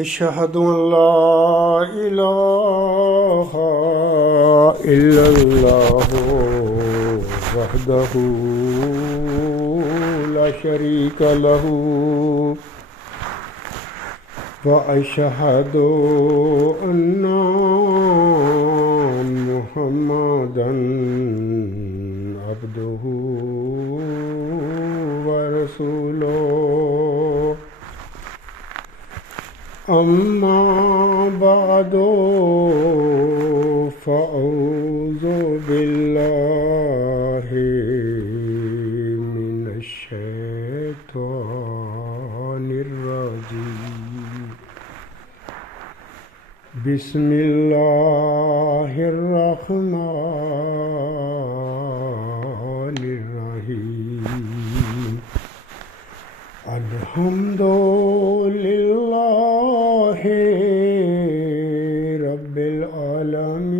أشهد أن لا إله إلا الله وحده لا شريك له وأشهد أن محمدا عبده ورسوله أما بعد فأعوذ بالله من الشيطان الرجيم بسم الله الرحمن الرحيم الحمد لله رب العالمين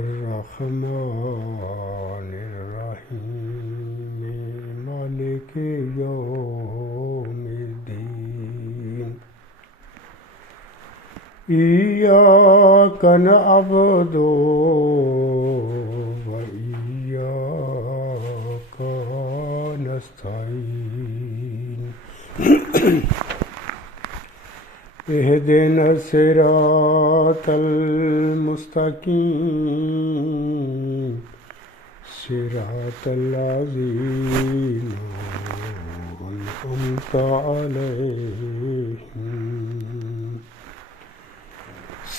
الرحمن الرحيم مالك يوم الدين إياك نعبد وإياك نستعين اهدنا الصراط المستقيم صراط الذين أنعمت عليهم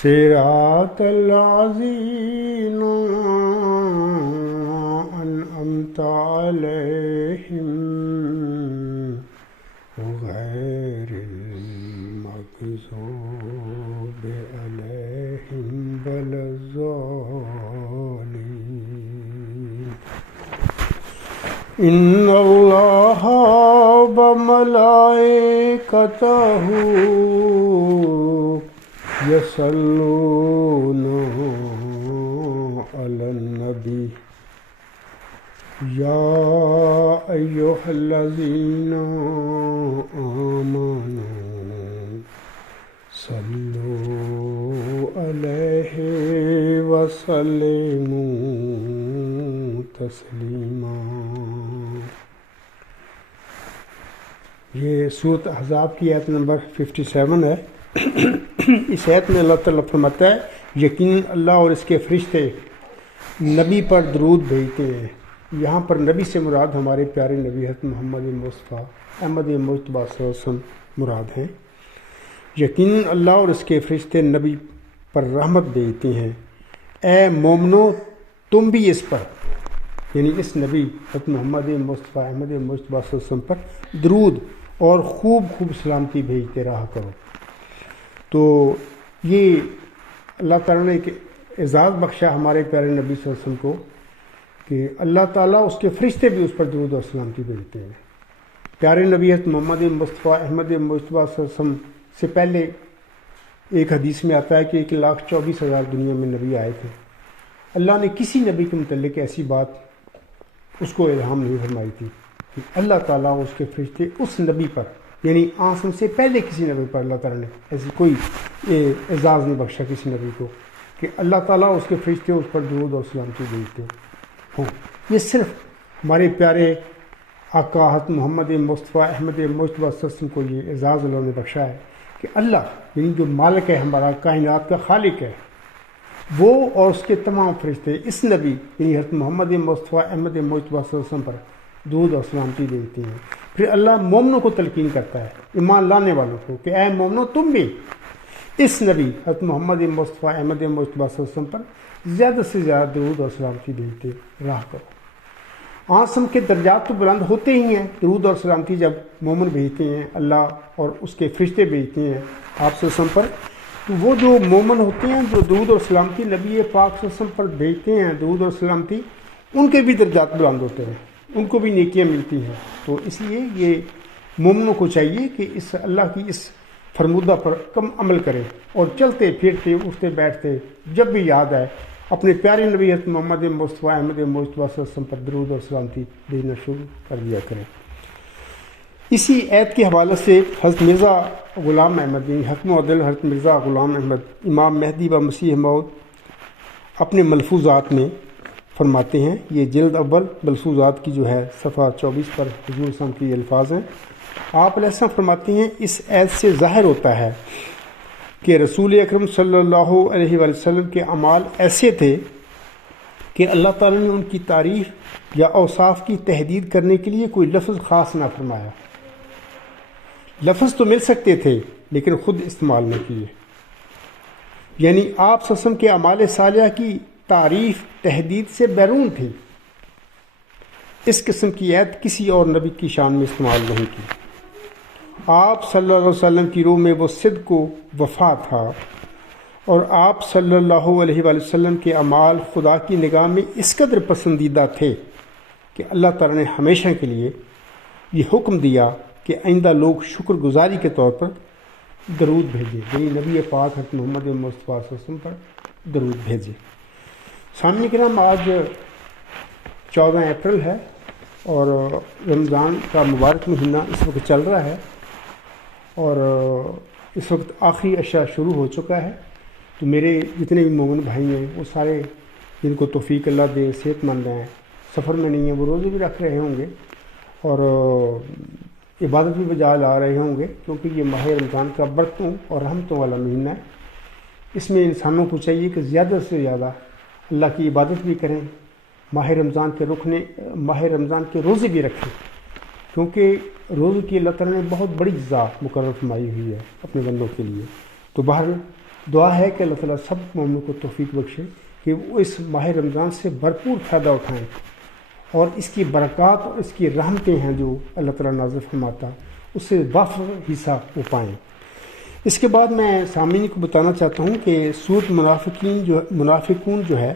صراط الذين أنعمت عليهم غير المغضوب عليهم ولا الضالين إن الله وملائكته يصلون على النبي يا أيها الذين آمنوا صلوا عليه وسلموا تسلیما۔ یہ سورۃ احزاب کی آیت نمبر 57 ہے۔ اس آیت میں اللہ تعالیٰ فرماتا ہے یقیناً اللہ اور اس کے فرشتے نبی پر درود بھیجتے ہیں۔ یہاں پر نبی سے مراد ہمارے پیارے نبی حضرت محمد مصطفیٰ احمد مجتبیٰ صلی اللہ علیہ وسلم مراد ہیں۔ یقیناً اللہ اور اس کے فرشتے نبی پر رحمت بھیجتے ہیں۔ اے مومنو تم بھی اس پر یعنی اس نبی حضرت محمد مصطفیٰ احمد مجتبیٰ صلی اللہ علیہ وسلم پر درود اور خوب سلامتی بھیجتے رہا کرو۔ تو یہ اللہ تعالیٰ نے ایک اعزاز بخشا ہمارے پیارے نبی صلی اللہ علیہ وسلم کو کہ اللہ تعالیٰ اس کے فرشتے بھی اس پر درود اور سلامتی بھیجتے ہیں۔ پیارے نبی حضرت محمد مصطفیٰ احمد مجتبیٰ صلی اللہ علیہ وسلم سے پہلے ایک حدیث میں آتا ہے کہ 1,24,000 دنیا میں نبی آئے تھے۔ اللہ نے کسی نبی کے متعلق ایسی بات اس کو الہام نہیں فرمائی تھی کہ اللہ تعالیٰ اس کے فرشتے اس نبی پر یعنی آسم سے پہلے کسی نبی پر اللہ تعالیٰ نے ایسی کوئی اعزاز نہیں بخشا کسی نبی کو کہ اللہ تعالیٰ اس کے فرشتے اس پر درود اور سلامتی بھیجتے ہوں۔ یہ صرف ہمارے پیارے آقا حضرت محمد مصطفیٰ احمد مجتبیٰ صلی اللہ علیہ وسلم کو یہ اعزاز اللہ نے بخشا ہے کہ اللہ یعنی جو مالک ہے ہمارا کائنات کا خالق ہے وہ اور اس کے تمام فرشتے اس نبی یعنی حضرت محمد مصطفیٰ احمد مجتبیٰ صلی اللہ علیہ وسلم پر درود اور سلامتی بھیجتے ہیں۔ پھر اللہ مومنوں کو تلقین کرتا ہے ایمان لانے والوں کو کہ اے مومنو تم بھی اس نبی حضرت محمد مصطفیٰ احمد مجتبیٰ صلی اللہ علیہ وسلم پر زیادہ سے زیادہ درود اور سلامتی بھیجتے رہا کرو۔ آسم کے درجات تو بلند ہوتے ہی ہیں درود اور سلامتی جب مومن بھیجتے ہیں اللہ اور اس کے فرشتے بھیجتے ہیں آپ صلی اللہ علیہ وسلم پر، تو وہ جو مومن ہوتے ہیں جو درود اور سلامتی نبی پاک صلی اللہ علیہ وسلم پر بھیجتے ہیں درود اور سلامتی ان کے بھی درجات بلند ہوتے ہیں، ان کو بھی نیکیاں ملتی ہیں۔ تو اس لیے یہ مومنوں کو چاہیے کہ اس اللہ کی اس فرمودہ پر کم عمل کریں اور چلتے پھرتے اٹھتے بیٹھتے جب بھی یاد آئے اپنے پیارے نبی حضرت محمد مصطفیٰ احمد مجتبیٰ صلی اللہ علیہ وسلم پر درود اور سلامتی بھیجنا شروع کر دیا کریں۔ اسی ایت کے حوالے سے حضرت مرزا غلام احمد حکم عدل حضرت مرزا غلام احمد امام مہدی و مسیح موعود اپنے ملفوظات میں فرماتے ہیں، یہ جلد اول ملفوظات کی جو ہے صفحہ 24 پر حضور وسلم کے الفاظ ہیں۔ آپ علیہ السلام فرماتے ہیں اس ایت سے ظاہر ہوتا ہے کہ رسول اکرم صلی اللہ علیہ وآلہ وسلم کے اعمال ایسے تھے کہ اللہ تعالیٰ نے ان کی تعریف یا اوصاف کی تحدید کرنے کے لیے کوئی لفظ خاص نہ فرمایا۔ لفظ تو مل سکتے تھے لیکن خود استعمال نہ کیے، یعنی آپ صلی اللہ علیہ وسلم کے اعمال صالحہ کی تعریف تحدید سے بیرون تھی۔ اس قسم کی ایت کسی اور نبی کی شان میں استعمال نہیں کی۔ آپ صلی اللہ علیہ وسلم کی روح میں وہ صدق و وفا تھا، اور آپ صلی اللہ علیہ وآلہ وسلم کے اعمال خدا کی نگاہ میں اس قدر پسندیدہ تھے کہ اللہ تعالیٰ نے ہمیشہ کے لیے یہ حکم دیا کہ آئندہ لوگ شکر گزاری کے طور پر درود بھیجیں، یعنی نبی پاک حضرت محمد مصطفیٰ صلی اللہ علیہ وسلم پر درود بھیجیں۔ سامنے کرام، آج 14 اپریل ہے اور رمضان کا مبارک مہینہ اس وقت چل رہا ہے، اور اس وقت آخری عشاء شروع ہو چکا ہے۔ تو میرے جتنے بھی مومن بھائی ہیں وہ سارے، جن کو توفیق اللہ دے، صحت مند ہیں، سفر میں نہیں ہیں، وہ روزے بھی رکھ رہے ہوں گے اور عبادت بھی بجا لا رہے ہوں گے، کیونکہ یہ ماہ رمضان کا برکتوں اور رحمتوں والا مہینہ ہے۔ اس میں انسانوں کو چاہیے کہ زیادہ سے زیادہ اللہ کی عبادت بھی کریں، ماہ رمضان کے روزے بھی رکھیں، کیونکہ روزے کی اللہ تعالیٰ نے بہت بڑی جزا مقرر فرمائی ہوئی ہے اپنے بندوں کے لیے۔ تو بہر دعا ہے کہ اللہ تعالیٰ سب مومنوں کو توفیق بخشے کہ وہ اس ماہ رمضان سے بھرپور فائدہ اٹھائیں، اور اس کی برکات اور اس کی رحمتیں ہیں جو اللہ تعالیٰ نازل فرماتا، اس سے وافر حصہ وہ پائیں۔ اس کے بعد میں سامعین کو بتانا چاہتا ہوں کہ سورۃ منافقون جو ہے،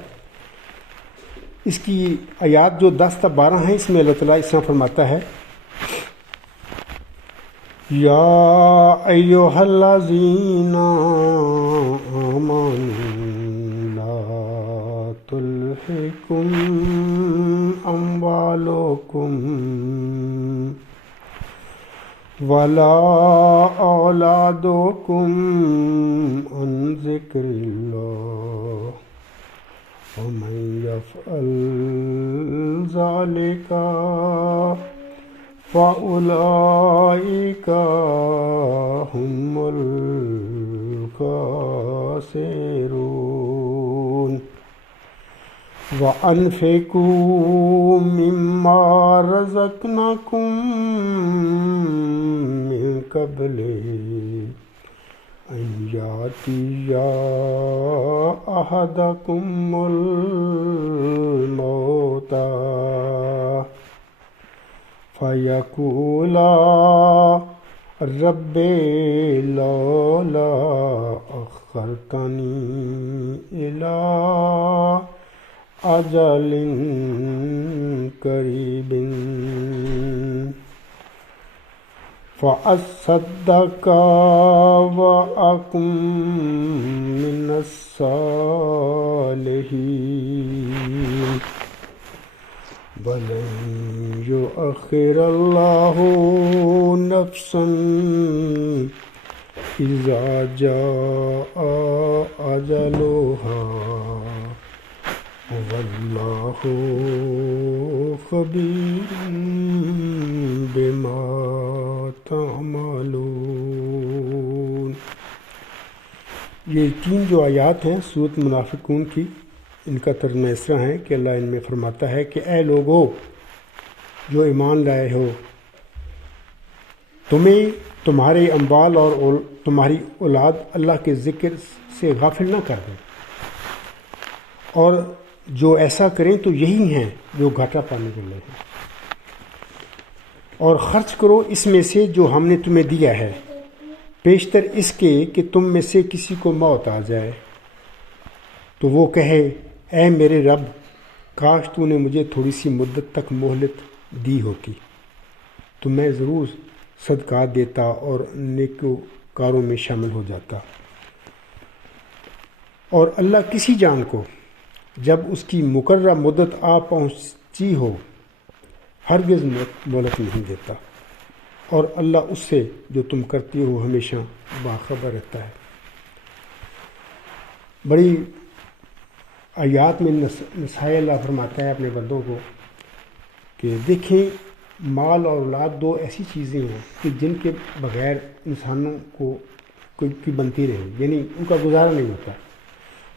اس کی آیات جو 10 تا 12 ہیں، اس میں اللہ تعالیٰ اس طرح فرماتا ہے، یا ایھا الذین آمنوا لا تلہکم اموالکم ولا اولادکم عن ذکر اللہ ومن یفعل ذلک فَأُولَئِكَ هُمُ الْخَاسِرُونَ وَأَنفِقُوا مِمَّا رَزَقْنَاكُم مِّن قَبْلِ أَن يَأْتِيَ أَحَدَكُمُ الْمَوْتُ فَيَقُولَ رَبِّ لَوْلَا أَخَّرْتَنِي إِلَىٰ أَجَلٍ قَرِيبٍ فَأَصَّدَّقَ وَأَكُن مِّنَ الصَّالِحِينَ وَلَن يُؤَخِّرَ اللَّهُ نَفْسًا إِذَا جَاءَ أَجَلُهَا وَاللَّهُ خَبِيرٌ بِمَا تَعْمَلُونَ۔ یہ 3 جو آیات ہیں سورۃ منافقون کی، ان کا ترجمہ اس طرح ہے کہ اللہ ان میں فرماتا ہے کہ اے لوگو جو ایمان لائے ہو، تمہیں تمہارے اموال اور تمہاری اولاد اللہ کے ذکر سے غافل نہ کر دیں، اور جو ایسا کریں تو یہی ہیں جو گھاٹا پانے والے ہیں، اور خرچ کرو اس میں سے جو ہم نے تمہیں دیا ہے، پیشتر اس کے کہ تم میں سے کسی کو موت آ جائے تو وہ کہے اے میرے رب، کاش تو نے مجھے تھوڑی سی مدت تک مہلت دی ہوتی تو میں ضرور صدقات دیتا اور نیکوکاروں میں شامل ہو جاتا۔ اور اللہ کسی جان کو جب اس کی مقررہ مدت آ پہنچی ہو ہرگز مہلت نہیں دیتا۔ اور اللہ اس سے جو تم کرتی ہو ہمیشہ باخبر رہتا ہے۔ بڑی آیات میں نصائح اللہ فرماتا ہے اپنے بندوں کو کہ دیکھیں مال اور اولاد دو ایسی چیزیں ہیں کہ جن کے بغیر انسانوں کو کی بنتی رہے، یعنی ان کا گزارا نہیں ہوتا۔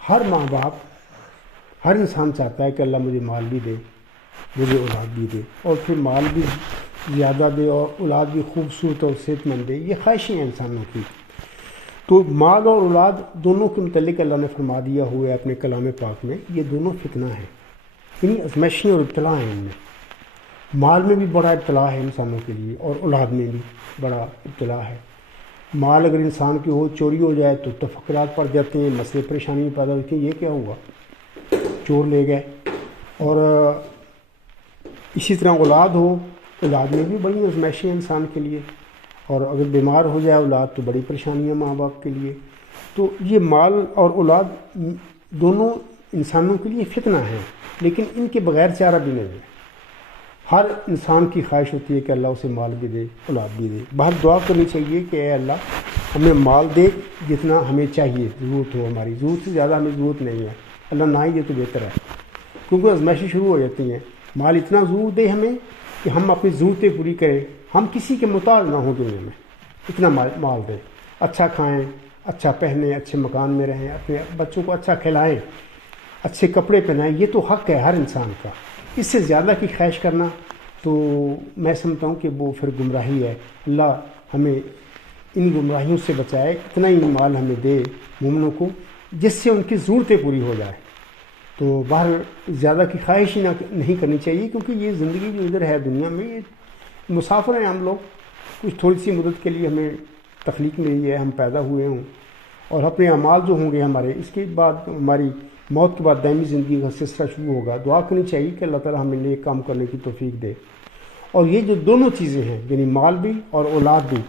ہر ماں باپ، ہر انسان چاہتا ہے کہ اللہ مجھے مال بھی دے، مجھے اولاد بھی دے، اور پھر مال بھی زیادہ دے اور اولاد بھی خوبصورت اور صحت مند دے۔ یہ خواہشیں ہیں انسانوں کی۔ تو مال اور اولاد دونوں کے متعلق اللہ نے فرما دیا ہوا ہے اپنے کلام پاک میں، یہ دونوں فتنہ ہیں، یعنی ازمائشیں اور ابتلا ہیں ان میں۔ مال میں بھی بڑا ابتلا ہے انسانوں کے لیے، اور اولاد میں بھی بڑا ابتلا ہے۔ مال اگر انسان کی ہو، چوری ہو جائے تو تفکرات پڑ جاتے ہیں، مسئلے پریشانی پیدا ہوتی ہیں، یہ کیا ہوا، چور لے گئے۔ اور اسی طرح اولاد ہو، اولاد میں بھی بڑی آزمائشیں ہیں انسان کے لیے، اور اگر بیمار ہو جائے اولاد تو بڑی پریشانیاں ماں باپ کے لیے۔ تو یہ مال اور اولاد دونوں انسانوں کے لیے فتنہ ہیں، لیکن ان کے بغیر چارہ بھی نہیں ہے۔ ہر انسان کی خواہش ہوتی ہے کہ اللہ اسے مال بھی دے، اولاد بھی دے۔ باہر دعا کرنی چاہیے کہ اے اللہ ہمیں مال دے جتنا ہمیں چاہیے، ضرورت ہو، ہماری ضرورت سے زیادہ ہمیں ضرورت نہیں ہے، اللہ نہ ہی دے تو بہتر ہے، کیونکہ آزمائشیں شروع ہو جاتی ہیں۔ مال اتنا ضرور دے ہمیں کہ ہم اپنی ضرورتیں پوری کریں، ہم کسی کے محتاج نہ ہوں دنیا میں، اتنا مال دے، اچھا کھائیں، اچھا پہنیں، اچھے مکان میں رہیں، اپنے بچوں کو اچھا کھلائیں، اچھے کپڑے پہنائیں، یہ تو حق ہے ہر انسان کا۔ اس سے زیادہ کی خواہش کرنا تو میں سمجھتا ہوں کہ وہ پھر گمراہی ہے۔ اللہ ہمیں ان گمراہیوں سے بچائے، اتنا ہی مال ہمیں دے مومنوں کو جس سے ان کی ضرورتیں پوری ہو جائیں۔ تو باہر زیادہ کی خواہش ہی نہیں کرنی چاہیے، کیونکہ یہ زندگی جو ادھر ہے دنیا میں، یہ مسافر ہیں ہم لوگ، کچھ تھوڑی سی مدت کے لیے ہمیں تخلیق ملی ہے، ہم پیدا ہوئے ہوں، اور اپنے اعمال جو ہوں گے ہمارے، اس کے بعد ہماری موت کے بعد دائمی زندگی کا سلسلہ شروع ہوگا۔ دعا کرنی چاہیے کہ اللہ تعالیٰ ہمیں نیک کام کرنے کی توفیق دے۔ اور یہ جو دونوں چیزیں ہیں، یعنی مال بھی اور اولاد بھی،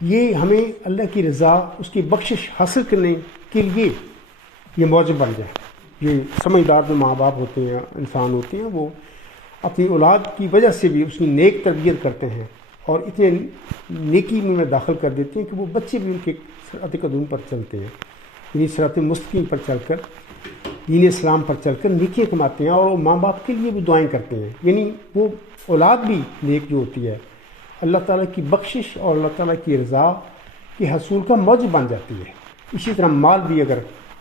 یہ ہمیں اللہ کی رضا، اس کی بخشش حاصل کرنے کے لیے یہ موجب بن جائے۔ یہ سمجھدار جو ماں باپ ہوتے ہیں، انسان ہوتے ہیں، وہ اپنی اولاد کی وجہ سے بھی اس کی نیک تربیت کرتے ہیں، اور اتنے نیکی میں داخل کر دیتے ہیں کہ وہ بچے بھی ان کے صراط قدوم پر چلتے ہیں، یعنی صراط مستقیم پر چل کر، دین اسلام پر چل کر نیکیاں کماتے ہیں، اور وہ ماں باپ کے لیے بھی دعائیں کرتے ہیں۔ یعنی وہ اولاد بھی نیک جو ہوتی ہے، اللہ تعالیٰ کی بخشش اور اللہ تعالیٰ کی رضا کے حصول کا موجب بن جاتی ہے۔ اسی طرح مال بھی اگر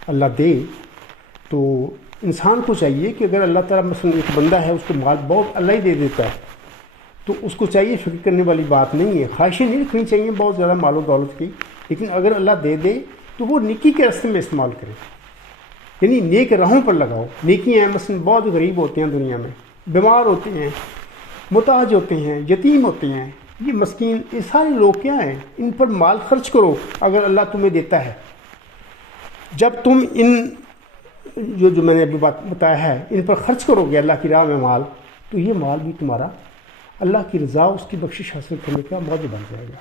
اللہ دے تو انسان کو چاہیے کہ اگر اللہ تعالیٰ مثلا ایک بندہ ہے، اس کو مال بہت اللہ ہی دے دیتا ہے، تو اس کو چاہیے، فکر کرنے والی بات نہیں ہے، خواہشیں نہیں رکھنی چاہیے بہت زیادہ مال و دولت کی، لیکن اگر اللہ دے تو وہ نیکی کے راستے میں استعمال کرے، یعنی نیک راہوں پر لگاؤ۔ نیکی ہیں مثلا بہت غریب ہوتے ہیں دنیا میں، بیمار ہوتے ہیں، محتاج ہوتے ہیں، یتیم ہوتے ہیں، یہ مسکین، یہ سارے لوگ کیا ہیں، ان پر مال خرچ کرو اگر اللہ تمہیں دیتا ہے۔ جب تم ان جو میں نے ابھی بات بتایا ہے، ان پر خرچ کرو گے اللہ کی راہ میں مال، تو یہ مال بھی تمہارا اللہ کی رضا، اس کی بخشش حاصل کرنے کا موجب بن جائے گا۔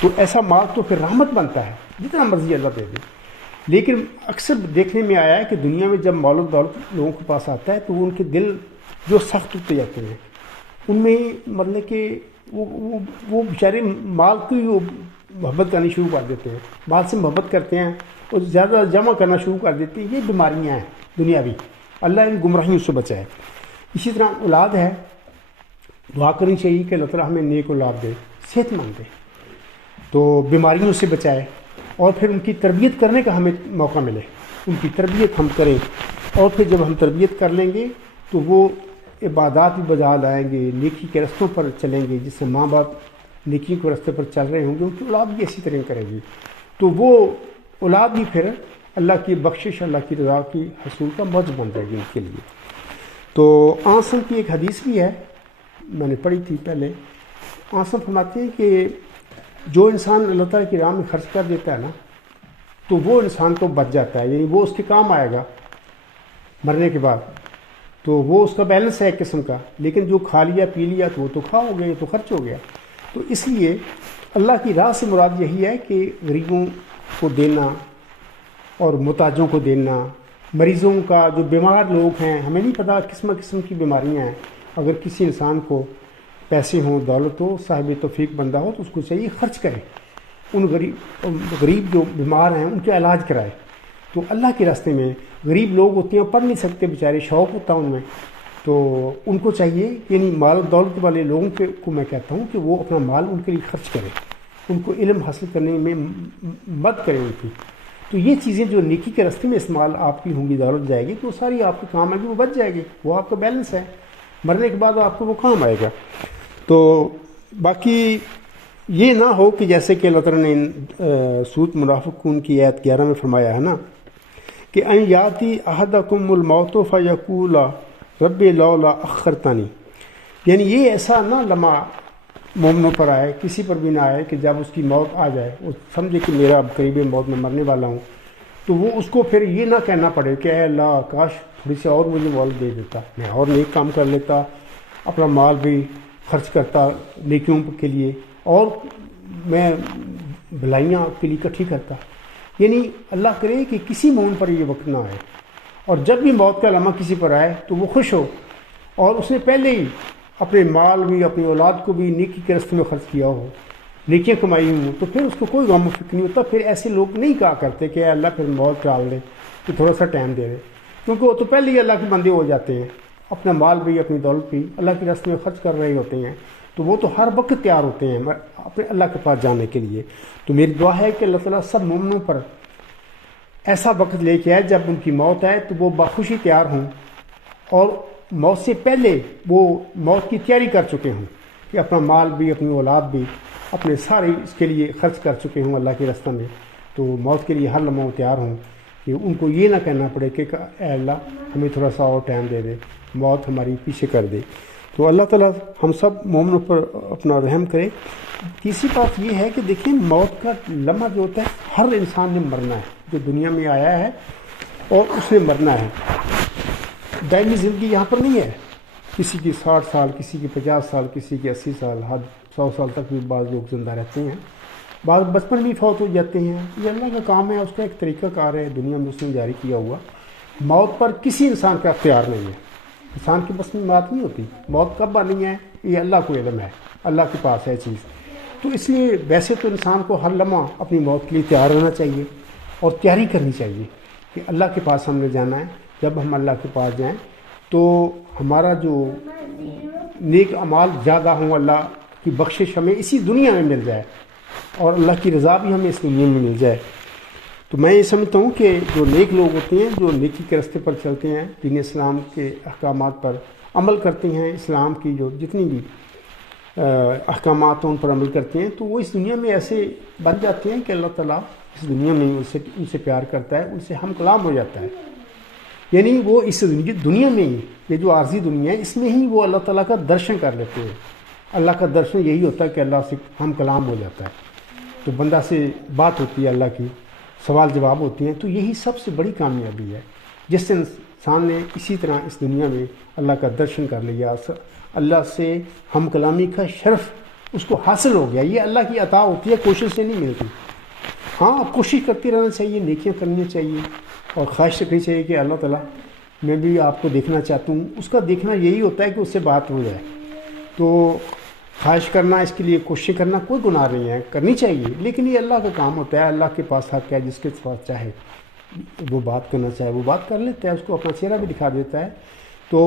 تو ایسا مال تو پھر رحمت بنتا ہے، جتنا مرضی اللہ دے دے۔ لیکن اکثر دیکھنے میں آیا ہے کہ دنیا میں جب مال و دولت لوگوں کے پاس آتا ہے تو وہ ان کے دل جو سخت ہوتے جاتے ہیں، ان میں مطلب کہ وہ بیچارے مال کی وہ محبت کرنی شروع کر دیتے ہیں، مال سے محبت کرتے ہیں اور زیادہ جمع کرنا شروع کر دیتے ہیں۔ یہ بیماریاں ہیں دنیاوی، اللہ ان گمراہیوں سے بچائے۔ اسی طرح اولاد ہے، دعا کرنی چاہیے کہ اللہ تعالیٰ ہمیں نیک اولاد دے، صحت مند دے، تو بیماریوں سے بچائے، اور پھر ان کی تربیت کرنے کا ہمیں موقع ملے، ان کی تربیت ہم کریں، اور پھر جب ہم تربیت کر لیں گے تو وہ عبادات بھی بجا لائیں گے، نیکی کے رستوں پر چلیں گے، جس سے ماں باپ نیکی کے رستے پر چل رہے ہوں گے، ان کی اولاد بھی اسی طرح کرے گی، تو وہ اولاد بھی پھر اللہ کی بخشش، اللہ کی رضا کی حصول کا موجب بن جائے گی ان کے لیے۔ تو آنسن کی ایک حدیث بھی ہے، میں نے پڑھی تھی پہلے۔ آنسن فرماتے ہیں کہ جو انسان اللہ تعالیٰ کی راہ میں خرچ کر دیتا ہے نا، تو وہ انسان کو بچ جاتا ہے، یعنی وہ اس کے کام آئے گا مرنے کے بعد، تو وہ اس کا بیلنس ہے ایک قسم کا۔ لیکن جو کھا لیا پی لیا تو وہ تو کھا ہو گیا، یہ تو خرچ ہو گیا۔ تو اس لیے اللہ کی راہ سے مراد یہی ہے کہ غریبوں کو دینا اور محتاجوں کو دینا، مریضوں کا، جو بیمار لوگ ہیں، ہمیں نہیں پتہ قسم قسم کی بیماریاں ہیں، اگر کسی انسان کو پیسے ہوں، دولت ہو، صاحب توفیق بندہ ہو تو اس کو چاہیے خرچ کرے، ان غریب جو بیمار ہیں ان کے علاج کرائے۔ تو اللہ کے راستے میں غریب لوگ ہوتے ہیں پڑھ نہیں سکتے بیچارے، شوق ہوتا ہے ان میں، تو ان کو چاہیے، یعنی مال دولت والے لوگوں کو میں کہتا ہوں کہ وہ اپنا مال ان کے لیے خرچ کرے، ان کو علم حاصل کرنے میں مدد کرے ان کی۔ تو یہ چیزیں جو نیکی کے راستے میں استعمال آپ کی ہوں گی، دولت جائے گی تو ساری آپ کے کام آئے گی، وہ بچ جائے گی، وہ آپ کا بیلنس ہے، مرنے کے بعد آپ کو وہ کام آئے گا۔ تو باقی یہ نہ ہو کہ جیسے کہ اللہ تعالیٰ نے سورۃ منافقون کی آیت 11 میں فرمایا ہے نا کہ ان یاتی احدکم الموت فیقول رب لولا اخرتنی، یعنی یہ ایسا نہ لمحہ مومنوں پر آئے، کسی پر بھی نہ آئے کہ جب اس کی موت آ جائے وہ سمجھے کہ میرا اب قریب موت میں مرنے والا ہوں، تو وہ اس کو پھر یہ نہ کہنا پڑے کہ اے اللہ کاش تھوڑی سی اور مجھے مہلت دے دیتا، میں اور نیک کام کر لیتا، اپنا مال بھی خرچ کرتا نیکیوں کے لیے، اور میں بھلائیاں کے لیے اکٹھی کرتا۔ یعنی اللہ کرے کہ کسی مومن پر یہ وقت نہ آئے، اور جب بھی موت کا لمحہ کسی پر آئے تو وہ خوش ہو، اور اس نے پہلے ہی اپنے مال بھی اپنی اولاد کو بھی نیکی کے راستے میں خرچ کیا ہو، نیکیاں کمائی ہوں، تو پھر اس کو کوئی غم و فکر نہیں ہوتا۔ پھر ایسے لوگ نہیں کہا کرتے کہ اے اللہ پھر موت ٹال دے، کہ تھوڑا سا ٹائم دے دے، کیونکہ وہ تو پہلے ہی اللہ کے بندے ہو جاتے ہیں، اپنا مال بھی اپنی دولت بھی اللہ کے راستے میں خرچ کر رہے ہوتے ہیں، تو وہ تو ہر وقت تیار ہوتے ہیں اپنے اللہ کے پاس جانے کے لیے۔ تو میری دعا ہے کہ اللہ تعالیٰ سب مومنوں پر ایسا وقت لے کے آئے جب ان کی موت آئے تو وہ بخوشی تیار ہوں، اور موت سے پہلے وہ موت کی تیاری کر چکے ہوں کہ اپنا مال بھی اپنی اولاد بھی اپنے سارے اس کے لیے خرچ کر چکے ہوں اللہ کے راستے میں، تو موت کے لیے ہر لمحہ تیار ہوں کہ ان کو یہ نہ کہنا پڑے کہ اے اللہ ہمیں تھوڑا سا اور ٹائم دے دے، موت ہماری پیچھے کر دے۔ تو اللہ تعالیٰ ہم سب مومنوں پر اپنا رحم کرے۔ تیسری بات یہ ہے کہ دیکھیں موت کا لمحہ جو ہوتا ہے ہر انسان نے مرنا ہے، جو دنیا میں آیا ہے اور اس نے مرنا ہے، دائمی زندگی یہاں پر نہیں ہے، کسی کی 60 سال، کسی کی 50 سال، کسی کی 80 سال، حد 100 سال تک بھی بعض لوگ زندہ رہتے ہیں، بعض بچپن بھی فوت ہو جاتے ہیں، یہ اللہ کا کام ہے، اس کا ایک طریقہ کار ہے دنیا میں اس نے جاری کیا ہوا۔ موت پر کسی انسان کا اختیار نہیں ہے، انسان کی بس میں بات نہیں ہوتی، موت کب آنی ہے یہ اللہ کو علم ہے، اللہ کے پاس ہے چیز۔ تو اس لیے ویسے تو انسان کو ہر لمحہ اپنی موت کے لیے تیار ہونا چاہیے اور تیاری کرنی چاہیے کہ اللہ کے پاس ہم نے جانا ہے۔ جب ہم اللہ کے پاس جائیں تو ہمارا جو نیک اعمال زیادہ ہوں، اللہ کی بخشش ہمیں اسی دنیا میں مل جائے اور اللہ کی رضا بھی ہمیں اس دنیا میں مل جائے۔ تو میں یہ سمجھتا ہوں کہ جو نیک لوگ ہوتے ہیں، جو نیکی کے راستے پر چلتے ہیں، دین اسلام کے احکامات پر عمل کرتے ہیں، اسلام کی جو جتنی بھی احکامات ہیں ان پر عمل کرتے ہیں، تو وہ اس دنیا میں ایسے بن جاتے ہیں کہ اللہ تعالیٰ اس دنیا میں ان سے پیار کرتا ہے، ان سے ہم کلام ہو جاتا ہے۔ یعنی وہ اس دنیا میں ہی، یہ جو عارضی دنیا ہے اس میں ہی وہ اللہ تعالیٰ کا درشن کر لیتے ہیں۔ اللہ کا درشن یہی ہوتا ہے کہ اللہ سے ہم کلام ہو جاتا ہے، تو بندہ سے بات ہوتی ہے، اللہ کی سوال جواب ہوتے ہیں، تو یہی سب سے بڑی کامیابی ہے جس سے انسان نے اسی طرح اس دنیا میں اللہ کا درشن کر لیا، اللہ سے ہم کلامی کا شرف اس کو حاصل ہو گیا۔ یہ اللہ کی عطا ہوتی ہے، کوشش سے نہیں ملتی۔ ہاں کوشش کرتے رہنا چاہیے، نیکیاں کرنی چاہیے اور خواہش رکھنی چاہیے کہ اللہ تعالیٰ میں بھی آپ کو دیکھنا چاہتا ہوں۔ اس کا دیکھنا یہی ہوتا ہے کہ اس سے بات ہو جائے، تو خواہش کرنا، اس کے لیے کوشش کرنا کوئی گناہ نہیں ہے، کرنی چاہیے، لیکن یہ اللہ کا کام ہوتا ہے، اللہ کے پاس حق ہے، جس کے پاس چاہے وہ بات کرنا چاہے وہ بات کر لیتا ہے، اس کو اپنا چہرہ بھی دکھا دیتا ہے، تو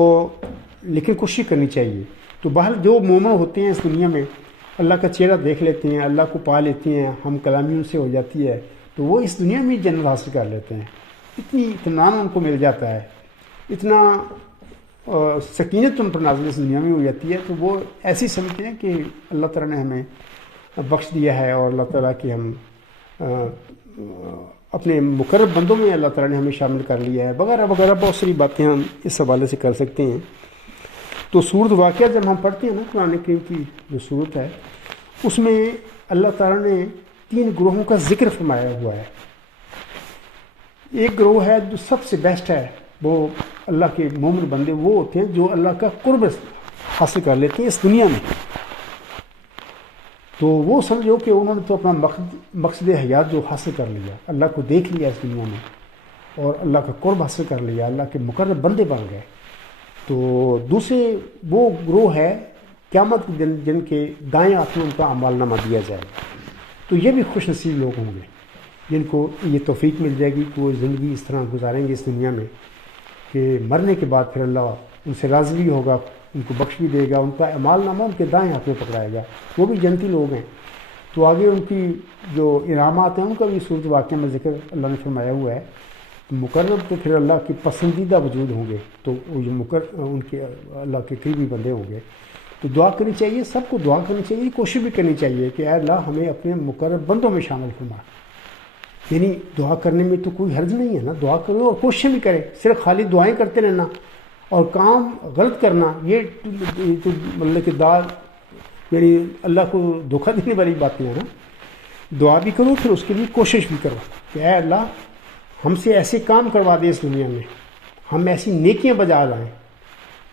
لیکن کوشش کرنی چاہیے۔ تو بہر جو مومن ہوتے ہیں اس دنیا میں اللہ کا چہرہ دیکھ لیتے ہیں، اللہ کو پا لیتے ہیں، ہم کلامیوں سے ہو جاتی ہے، تو وہ اس دنیا میں جنت حاصل کر لیتے ہیں، اتنی اطمینان ان کو مل جاتا ہے، اتنا سکینت ان پر نازل اس دنیا میں ہو جاتی ہے، تو وہ ایسی سمجھتے ہیں کہ اللہ تعالیٰ نے ہمیں بخش دیا ہے اور اللہ تعالیٰ کی ہم اپنے مقرب بندوں میں اللہ تعالیٰ نے ہمیں شامل کر لیا ہے، وغیرہ وغیرہ بہت ساری باتیں ہم اس حوالے سے کر سکتے ہیں۔ تو سورۃ واقعہ جب ہم پڑھتے ہیں نا، قرآن کریم کی جو سورت ہے اس میں اللہ تعالیٰ نے 3 گروہوں کا ذکر فرمایا ہوا ہے۔ ایک گروہ ہے جو سب سے بیسٹ ہے، وہ اللہ کے مومن بندے وہ ہوتے ہیں جو اللہ کا قرب حاصل کر لیتے ہیں اس دنیا میں، تو وہ سمجھو کہ انہوں نے تو اپنا مقصد حیات جو حاصل کر لیا، اللہ کو دیکھ لیا اس دنیا میں اور اللہ کا قرب حاصل کر لیا، اللہ کے مقرب بندے بن گئے۔ تو دوسرے وہ گروہ ہے قیامت کے دن جن کے دائیں ہاتھ میں ان کا اعمال نامہ دیا جائے گا۔ تو یہ بھی خوش نصیب لوگ ہوں گے جن کو یہ توفیق مل جائے گی کہ وہ زندگی اس طرح گزاریں گے اس دنیا میں کہ مرنے کے بعد پھر اللہ ان سے راضی بھی ہوگا، ان کو بخش بھی دے گا، ان کا اعمال نامہ ان کے دائیں ہاتھ میں پکڑائے گا، وہ بھی جنتی لوگ ہیں۔ تو آگے ان کی جو انعامات ہیں ان کا بھی صورت واقعہ میں ذکر اللہ نے فرمایا ہوا ہے۔ مقرب تو پھر اللہ کی پسندیدہ وجود ہوں گے، تو وہ جو ان کے اللہ کے قریبی بندے ہوں گے۔ تو دعا کرنی چاہیے، سب کو دعا کرنی چاہیے، کوشش بھی کرنی چاہیے کہ اے اللہ ہمیں اپنے مقرب بندوں میں شامل فرما۔ یعنی دعا کرنے میں تو کوئی حرج نہیں ہے نا، دعا کرو اور کوششیں بھی کریں، صرف خالی دعائیں کرتے رہنا اور کام غلط کرنا یہ تو مطلب کہ یعنی اللہ کو دھوکہ دینے والی باتیں ہیں نا۔ دعا بھی کرو، پھر اس کے لیے کوشش بھی کرو کہ اے اللہ ہم سے ایسے کام کروا دے اس دنیا میں، ہم ایسی نیکیاں بجا لائیں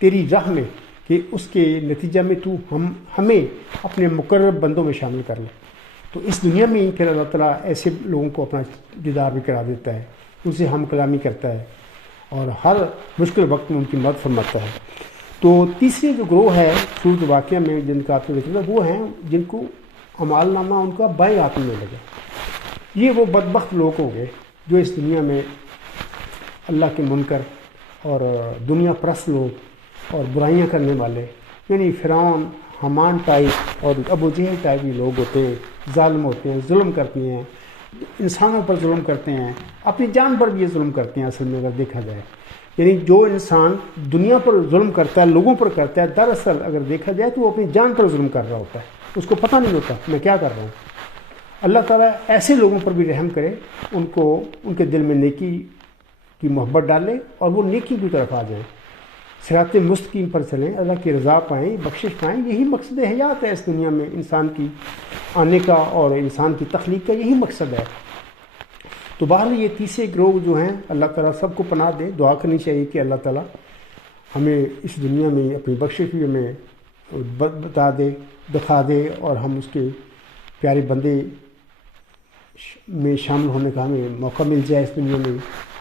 تیری راہ میں کہ اس کے نتیجہ میں تو ہمیں اپنے مقرب بندوں میں شامل کر لے۔ تو اس دنیا میں ہی پھر اللہ تعالیٰ ایسے لوگوں کو اپنا دیدار بھی کرا دیتا ہے، ان سے ہم کلامی کرتا ہے اور ہر مشکل وقت میں ان کی مدد فرماتا ہے۔ تو تیسری جو گروہ ہے صورت واقعہ میں جن کا آپ نے ذکر کیا، وہ ہیں جن کو اعمال نامہ ان کا بائیں ہاتھ میں لگے۔ یہ وہ بدبخت لوگ ہوں گے جو اس دنیا میں اللہ کے منکر اور دنیا پرست لوگ اور برائیاں کرنے والے، یعنی فرعون، حامان ٹائپ اور ابو جہل ٹائپ بھی لوگ ہوتے ہیں، ظالم ہوتے ہیں، ظلم کرتے ہیں، انسانوں پر ظلم کرتے ہیں، اپنی جان پر بھی یہ ظلم کرتے ہیں۔ اصل میں اگر دیکھا جائے، یعنی جو انسان دنیا پر ظلم کرتا ہے، لوگوں پر کرتا ہے، دراصل اگر دیکھا جائے تو وہ اپنی جان پر ظلم کر رہا ہوتا ہے، اس کو پتہ نہیں ہوتا میں کیا کر رہا ہوں۔ اللہ تعالیٰ ایسے لوگوں پر بھی رحم کرے، ان کو ان کے دل میں نیکی کی محبت ڈالے اور وہ نیکی کی طرف آ جائیں، صراط مستقیم پر چلیں، اللہ کی رضا پائیں، بخشش پائیں۔ یہی مقصد حیات ہے اس دنیا میں، انسان کی آنے کا اور انسان کی تخلیق کا یہی مقصد ہے۔ تو بہرحال یہ تیسرے گروہ جو ہیں اللہ تعالیٰ سب کو پناہ دے۔ دعا کرنی چاہیے کہ اللہ تعالیٰ ہمیں اس دنیا میں اپنی بخشش بھی ہمیں بتا دے، دکھا دے اور ہم اس کے پیارے بندے میں شامل ہونے کا ہمیں موقع مل جائے اس دنیا میں،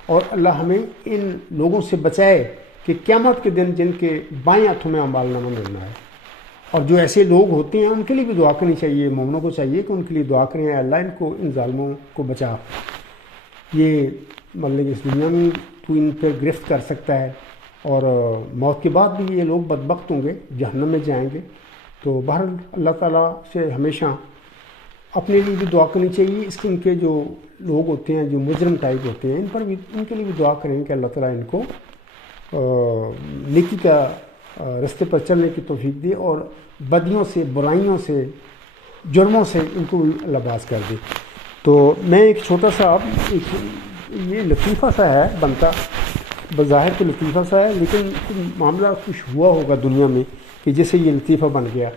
اور اللہ ہمیں ان لوگوں سے بچائے کہ قیامت کے دن جن کے بائیں ہاتھوں میں اعمال نامہ ملنا ہے۔ اور جو ایسے لوگ ہوتے ہیں ان کے لیے بھی دعا کرنی چاہیے، مومنوں کو چاہیے کہ ان کے لیے دعا کریں، اللہ ان کو ان ظالموں کو بچا، یہ مطلب اس دنیا میں تو ان پر گرفت کر سکتا ہے اور موت کے بعد بھی یہ لوگ بدبخت ہوں گے، جہنم میں جائیں گے۔ تو بہرحال اللہ تعالیٰ سے ہمیشہ اپنے لیے بھی دعا کرنی چاہیے، اس کے ان کے جو لوگ ہوتے ہیں جو مجرم ٹائپ ہوتے ہیں ان کے لیے بھی دعا کریں کہ اللہ تعالیٰ ان کو نیکی کا رستے پر چلنے کی توفیق دے اور بدیوں سے، برائیوں سے، جرموں سے ان کو بھی اللہ باز کر دے۔ تو میں ایک چھوٹا سا یہ لطیفہ سا ہے، بنتا بظاہر تو لطیفہ سا ہے لیکن معاملہ کچھ ہوا ہوگا دنیا میں کہ جیسے یہ لطیفہ بن گیا۔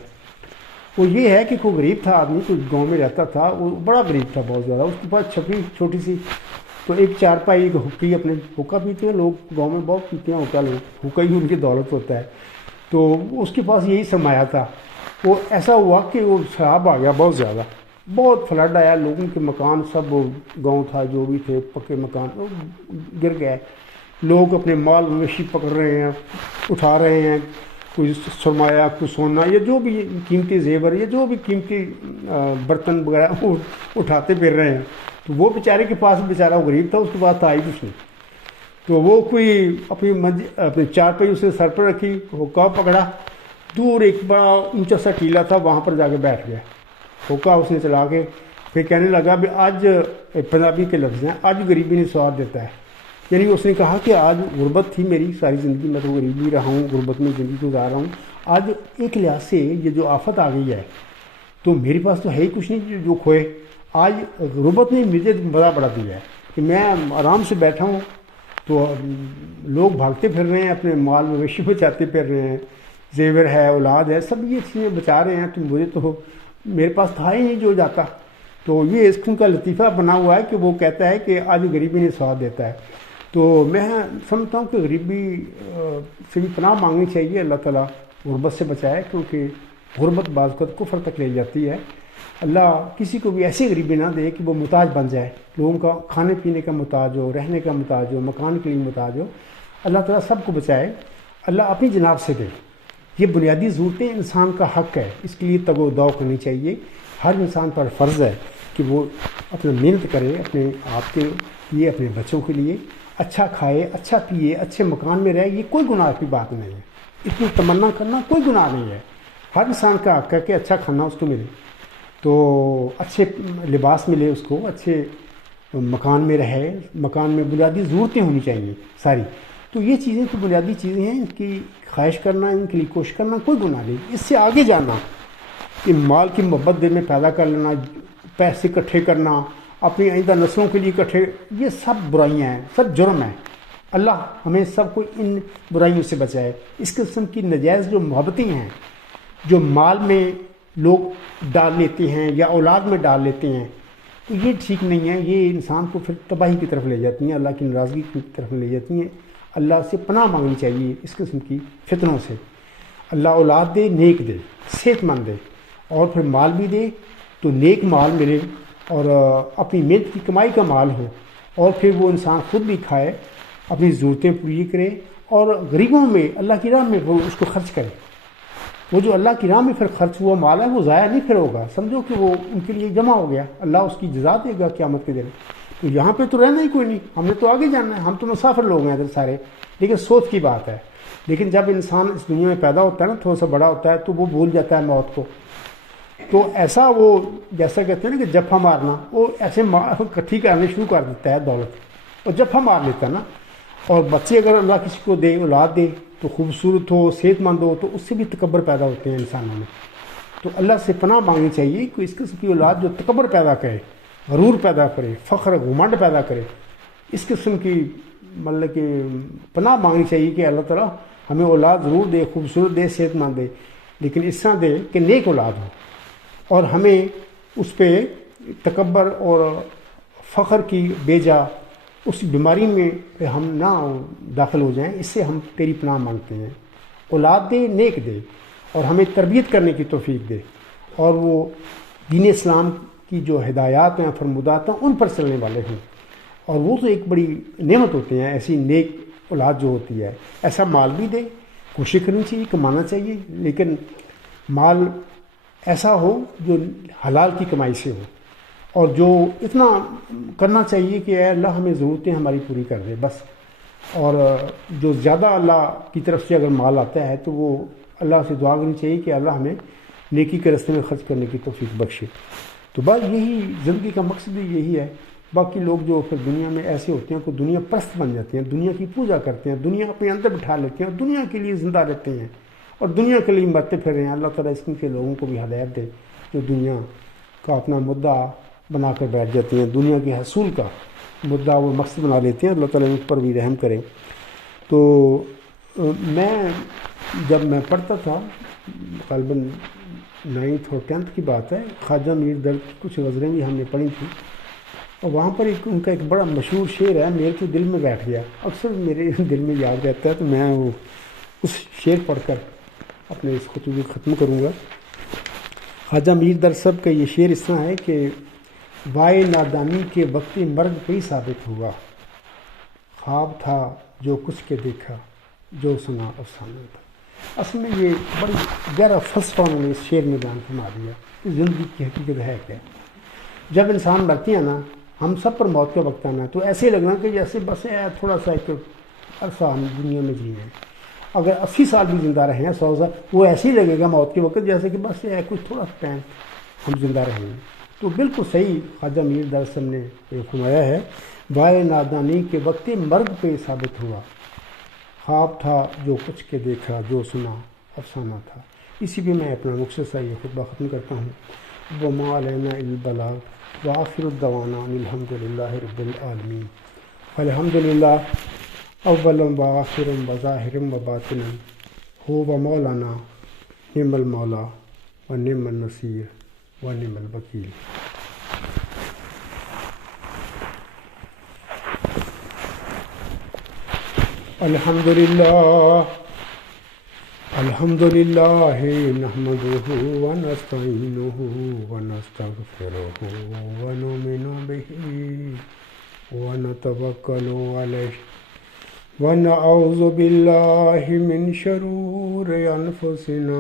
وہ یہ ہے کہ کوئی غریب تھا آدمی، کوئی گاؤں میں رہتا تھا، وہ بڑا غریب تھا بہت زیادہ، اس کے پاس چھپی چھوٹی سی تو ایک چارپائی، ایک حقی، اپنے حقہ پیتے ہیں لوگ گاؤں میں بہت پیتے ہیں حقہ، لوگ حقہ ہی ان کی دولت ہوتا ہے۔ تو اس کے پاس یہی سرمایہ تھا۔ وہ ایسا ہوا کہ وہ سیلاب آ گیا، بہت زیادہ، بہت فلڈ آیا، لوگوں کے مکان سب گاؤں تھا جو بھی تھے پکے مکان گر گئے، لوگ اپنے مال مویشی پکڑ رہے ہیں، اٹھا رہے ہیں، کوئی سرمایہ، کوئی سونا یا جو بھی قیمتی زیور یا جو بھی قیمتی برتن وغیرہ وہ اٹھاتے پھر رہے ہیں۔ تو وہ بیچارے کے پاس، بیچارہ وہ غریب تھا، اس کے پاس تھا ہی کچھ نہیں۔ تو وہ کوئی اپنی چارپائی اس نے سر پر رکھی، حقہ پکڑا، دور ایک بڑا اونچا سا ٹیلا تھا، وہاں پر جا کے بیٹھ گیا، حقہ اس نے چلا کے پھر کہنے لگا بھی آج، پنجابی کے لفظ ہیں، آج غریبی نے سواد دیتا ہے۔ یعنی اس نے کہا کہ آج غربت تھی میری ساری زندگی، میں تو غریب ہی رہا ہوں، غربت میں زندگی گزار رہا ہوں، آج ایک لحاظ سے یہ جو آفت آ گئی ہے تو میرے پاس تو ہے ہی کچھ نہیں جو کھوئے۔ آج غربت نے مجھے مزہ بڑا دیا ہے کہ میں آرام سے بیٹھا ہوں، تو لوگ بھاگتے پھر رہے ہیں، اپنے مال مویشی بچاتے پھر رہے ہیں، زیور ہے، اولاد ہے، سب یہ چیزیں بچا رہے ہیں، تو مجھے تو میرے پاس تھا ہی نہیں جو جاتا۔ تو یہ اس کا لطیفہ بنا ہوا ہے کہ وہ کہتا ہے کہ آج غریبی نے سواد دیتا ہے۔ تو میں سمجھتا ہوں کہ غریبی سے بھی پناہ مانگنی چاہیے، اللہ تعالیٰ غربت سے بچائے، کیونکہ غربت بعض وقت کفر تک لے جاتی ہے۔ اللہ کسی کو بھی ایسی غریبی نہ دے کہ وہ محتاج بن جائے، لوگوں کا کھانے پینے کا محتاج ہو، رہنے کا محتاج ہو، مکان کے لیے محتاج ہو۔ اللہ تعالیٰ سب کو بچائے، اللہ اپنی جناب سے دے، یہ بنیادی ضرورتیں انسان کا حق ہے، اس کے لیے تگ و دو کرنی چاہیے. ہر انسان پر فرض ہے کہ وہ اپنا محنت کرے اپنے آپ کے لیے، اپنے بچوں کے لیے، اچھا کھائے، اچھا پیے، اچھے مکان میں رہے. یہ کوئی گناہ کی بات نہیں ہے، اتنی تمنا کرنا کوئی گناہ نہیں ہے. ہر انسان کا حق ہے کہ اچھا کھانا اس کو ملے، تو اچھے لباس ملے اس کو، اچھے مکان میں رہے. مکان میں بنیادی ضرورتیں ہونی چاہیے ساری. تو یہ چیزیں تو بنیادی چیزیں ہیں، ان کی خواہش کرنا، ان کے لیے کوشش کرنا کوئی گناہ نہیں. اس سے آگے جانا کہ مال کی محبت دل میں پیدا کر لینا، پیسے اکٹھے کرنا، اپنی آئندہ نسلوں کے لیے اکٹھے، یہ سب برائیاں ہیں، سب جرم ہیں. اللہ ہمیں سب کو ان برائیوں سے بچائے. اس قسم کی نجائز جو محبتیں ہیں، جو مال میں لوگ ڈال لیتے ہیں یا اولاد میں ڈال لیتے ہیں، تو یہ ٹھیک نہیں ہے. یہ انسان کو پھر تباہی کی طرف لے جاتی ہیں، اللہ کی ناراضگی کی طرف لے جاتی ہیں. اللہ سے پناہ مانگنی چاہیے اس قسم کی فتنوں سے. اللہ اولاد دے، نیک دے، صحت مند دے، اور پھر مال بھی دے تو نیک مال ملے اور اپنی محنت کی کمائی کا مال ہو، اور پھر وہ انسان خود بھی کھائے، اپنی ضرورتیں پوری کرے، اور غریبوں میں اللہ کی راہ میں وہ اس کو خرچ کرے. وہ جو اللہ کی راہ میں پھر خرچ ہوا مال ہے وہ ضائع نہیں پھر ہوگا، سمجھو کہ وہ ان کے لیے جمع ہو گیا، اللہ اس کی جزا دے گا قیامت کے دن. تو یہاں پہ تو رہنا ہی کوئی نہیں، ہم نے تو آگے جانا ہے، ہم تو مسافر لوگ ہیں ادھر سارے. لیکن سوچ کی بات ہے. لیکن جب انسان اس دنیا میں پیدا ہوتا ہے نا، تھوڑا سا بڑا ہوتا ہے، تو وہ بھول جاتا ہے موت کو. تو ایسا وہ جیسا کہتے ہیں نا کہ جپھا مارنا، وہ ایسے اکٹھی کرنے شروع کر دیتا ہے دولت، اور جپھا مار لیتا ہے نا. اور بچے اگر اللہ کسی کو دے، اولاد دے، تو خوبصورت ہو، صحت مند ہو، تو اس سے بھی تکبر پیدا ہوتے ہیں انسانوں میں. تو اللہ سے پناہ مانگنی چاہیے کہ اس قسم کی اولاد جو تکبر پیدا کرے، غرور پیدا کرے، فخر گھمنڈ پیدا کرے، اس قسم کی مطلب کہ پناہ مانگنی چاہیے کہ اللہ تعالیٰ ہمیں اولاد ضرور دے، خوبصورت دے، صحت مند دے، لیکن اس طرح دے کہ نیک اولاد ہو، اور ہمیں اس پہ تکبر اور فخر کی بیجا اس بیماری میں ہم نہ داخل ہو جائیں. اس سے ہم تیری پناہ مانگتے ہیں. اولاد دے، نیک دے، اور ہمیں تربیت کرنے کی توفیق دے، اور وہ دین اسلام کی جو ہدایات ہیں، فرمودات ہیں، ان پر چلنے والے ہیں. اور وہ تو ایک بڑی نعمت ہوتے ہیں ایسی نیک اولاد جو ہوتی ہے. ایسا مال بھی دے، کوشش کرنی چاہیے، کمانا چاہیے، لیکن مال ایسا ہو جو حلال کی کمائی سے ہو، اور جو اتنا کرنا چاہیے کہ اے اللہ ہمیں ضرورتیں ہماری پوری کر دے بس. اور جو زیادہ اللہ کی طرف سے اگر مال آتا ہے تو وہ اللہ سے دعا کرنی چاہیے کہ اللہ ہمیں نیکی کے راستے میں خرچ کرنے کی توفیق بخشے. تو بس یہی زندگی کا مقصد بھی یہی ہے. باقی لوگ جو پھر دنیا میں ایسے ہوتے ہیں کہ دنیا پرست بن جاتے ہیں، دنیا کی پوجا کرتے ہیں، دنیا اپنے اندر بٹھا لیتے ہیں، اور دنیا کے لیے زندہ رہتے ہیں اور دنیا کے لیے مرتے پھر رہے ہیں. اللہ تعالیٰ اس کے لوگوں کو بھی ہدایت دے جو دنیا کا اپنا مدعا بنا کر بیٹھ جاتے ہیں، دنیا کے حصول کا مدعا وہ مقصد بنا لیتے ہیں. اللہ تعالیٰ ان پر بھی رحم کرے. تو میں جب میں پڑھتا تھا غالباً 9th اور 10th کی بات ہے، خواجہ میر درد کی کچھ غزلیں بھی ہم نے پڑھی تھیں، اور وہاں پر ان کا ایک بڑا مشہور شعر ہے، میرے تو دل میں بیٹھ گیا، اکثر میرے دل میں یاد رہتا ہے. تو میں وہ اس شعر پڑھ کر اپنے اس خطبے کو ختم کروں گا. خواجہ میر درد صاحب کا یہ شعر اس طرح ہے کہ وائے نادانی کے وقت مرگ پہ ہی ثابت ہوا، خواب تھا جو کچھ کے دیکھا، جو سنا افسانہ تھا. اصل میں یہ بڑی گہرا فلسفہ انہوں نے اس شعر میں بیان فرما دیا کہ زندگی کی حقیقت ہے کیا. جب انسان مرتے ہیں نا، ہم سب پر موت کا وقت آنا ہے، تو ایسے ہی لگنا کہ جیسے بس تھوڑا سا ایک عرصہ ہم دنیا میں جی ہیں. اگر 80 سال بھی زندہ رہے ہیں، 100 سال، وہ ایسے ہی لگے گا موت کے وقت جیسے کہ بس کچھ تھوڑا سا ٹائم ہم زندہ رہے ہیں. تو بالکل صحیح خواجہ میر درد صاحب نے فرمایا ہے، وائے نادانی کے وقت مرگ پہ ثابت ہوا، خواب تھا جو کچھ کے دیکھا، جو سنا افسانہ تھا. اسی پہ میں اپنا مختصر یہ خطبہ ختم کرتا ہوں. وما علینا الا البلاغ وآخر الدعوانا الحمد للہ رب العالمین. الحمد للہ اولا وآخرا وظاہرا وباطنا هو مولانا نعم المولا ونعم النصیر ونعم الوکیل. الحمد للہ نحمده ونستعینه ونستغفره ونؤمن به ونتوکل علیہ ونعوذ بالله من شرور أنفسنا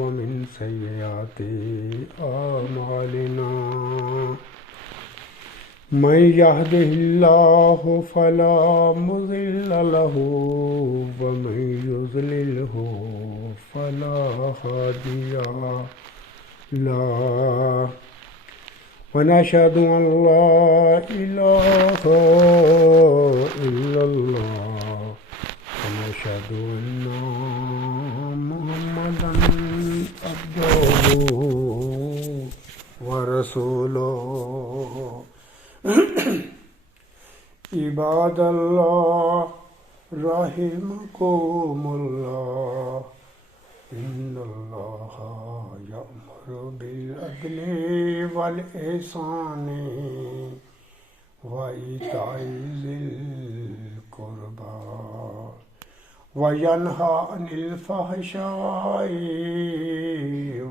ومن سيئات أعمالنا من يهده الله فلا مضل له ومن يضلله فلا هادي له ونشهد أن لا إله إلا الله ونشهد أن محمدا عبده ورسوله عباد الله رحمكم الله إن الله يأمر بالعدل والإحسان وإيتاء ذي القربى وينهى عن الفحشاء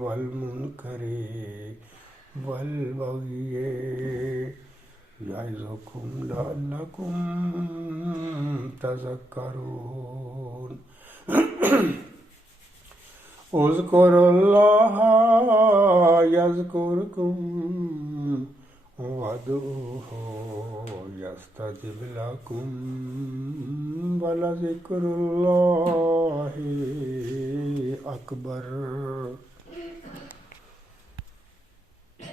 والمنكر والبغي يعظكم لعلكم تذكرون اذكروا الله يذكركم وادعوه يستجب لكم ولذكر الله أكبر